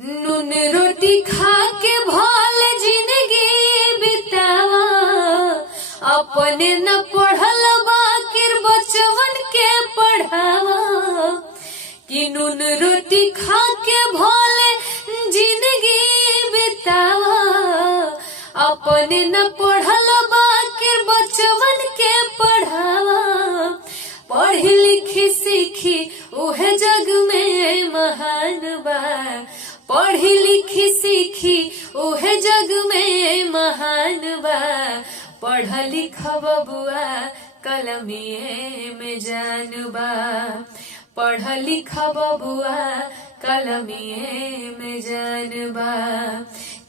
नून रोटी खा के भल जिंदगी बितावा, अपने न पढ़ल बाकिर बचवन के पढ़ावा। कि नून रोटी खा के भल जिंदगी बितावा, अपने न पढ़ल बाकिर बचवन के पढ़ावा। पढ़ी लिखी सीखी उहे जग में महान बा, पढ़ी लिखी सीखी उहे जग में महान बा। पढ़ लिख बबुआ कलमिए में जान बा, पढ़ लिख बबुआ कलमिए में जान बा।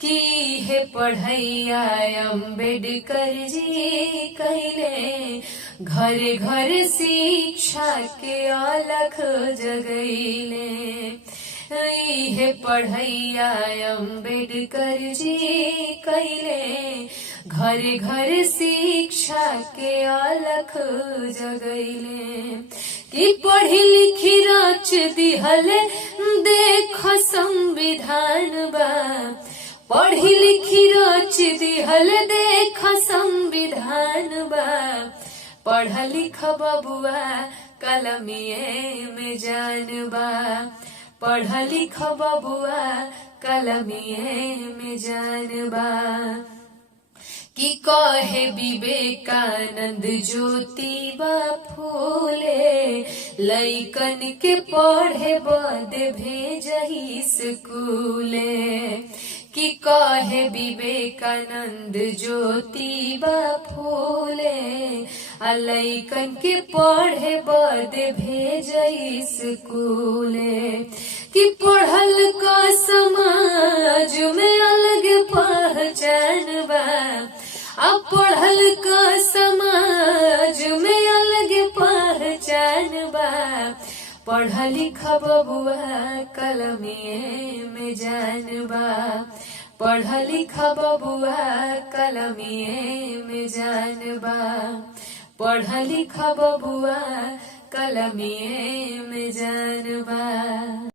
की है पढ़ैया अम्बेडकर जी कैले, घरे घरे शिक्षा के अलख जगैले। है पढ़ैया अम्बेडकर जी कैले, घरे घरे शिक्षा के अलख जगैले। कि पढ़ी लिखी रच दिहले देख संविधान बा, पढ़ी लिखी रच दिहले देख संविधान बा। पढ़ लिख बबुआ कलमिए में जान बा, पढ़ लिख बबुआ कलमिए में जान बा। कि कहे विवेकानंद ज्योतिबा फूले, लइकन के पढ़े बद भेजही स्कूले। कि कहे विवेकानंद ज्योतिबा फूले, लइकन के पढ़े बद भेजही स्कूले। कि पढ़ल का समाज में अलग पहचान बा, अब पढ़ल का समाज में अलग पहचान बा। पढ़ लिख बबुआ कलमिए में जान बा, पढ़ लिख बबुआ कलमिए में जान बा। पढ़ लिख बबुआ कलमिए में जान बा।